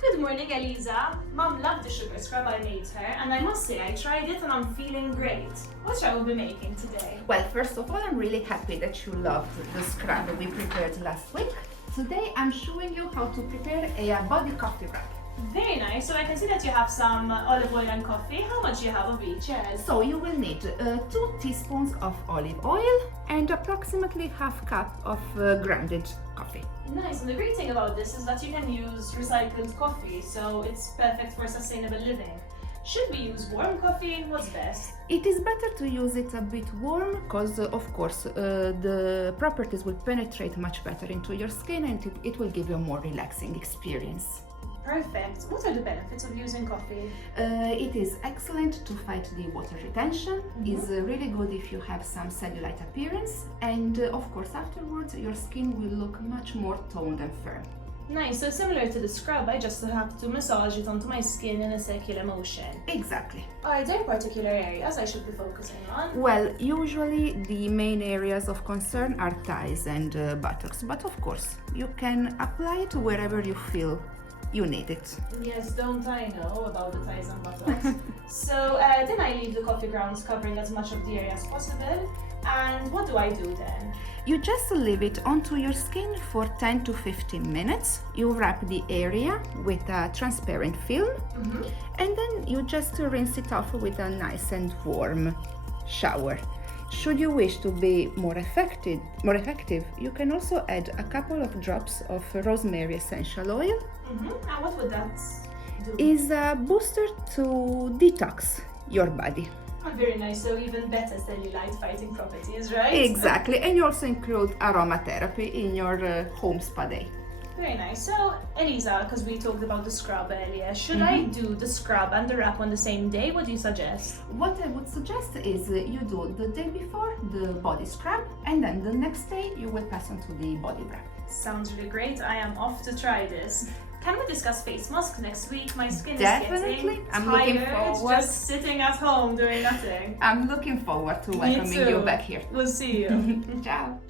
Good morning, Eliza. Mom loved the sugar scrub I made her, and I must say I tried it and I'm feeling great. What shall we be making today? Well, first of all, I'm really happy that you loved the scrub we prepared last week. Today I'm showing you how to prepare a body coffee wrap. Very nice. So I can see that you have some olive oil and coffee. How much do you have of each? Yes. So you will need 2 teaspoons of olive oil and approximately half cup of grounded coffee. Nice. And the great thing about this is that you can use recycled coffee, so it's perfect for sustainable living. Should we use warm coffee? What's best? It is better to use it a bit warm because, of course, the properties will penetrate much better into your skin and it will give you a more relaxing experience. Perfect. What are the benefits of using coffee? It is excellent to fight the water retention. It's really good if you have some cellulite appearance, and of course afterwards your skin will look much more toned and firm. Nice. So similar to the scrub, I just have to massage it onto my skin in a circular motion. Exactly. Are there particular areas I should be focusing on? Well, usually the main areas of concern are thighs and buttocks, but of course you can apply it wherever you feel you need it. Yes, don't I know about the thighs and buttocks. So then I leave the coffee grounds covering as much of the area as possible. And what do I do then? You just leave it onto your skin for 10 to 15 minutes. You wrap the area with a transparent film, and then you just rinse it off with a nice and warm shower. Should you wish to be more effective, you can also add a couple of drops of rosemary essential oil. And what would that do? Is a booster to detox your body. Very nice, so even better cellulite fighting properties, right? Exactly, and you also include aromatherapy in your home spa day. Very nice. So, Eliza, because we talked about the scrub earlier, should I do the scrub and the wrap on the same day? What do you suggest? What I would suggest is you do the day before the body scrub, and then the next day you will pass on to the body wrap. Sounds really great. I am off to try this. Can we discuss face masks next week? My skin Definitely. is getting I'm tired, looking forward. just sitting at home doing nothing. I'm looking forward to welcoming you back here. We'll see you. Ciao!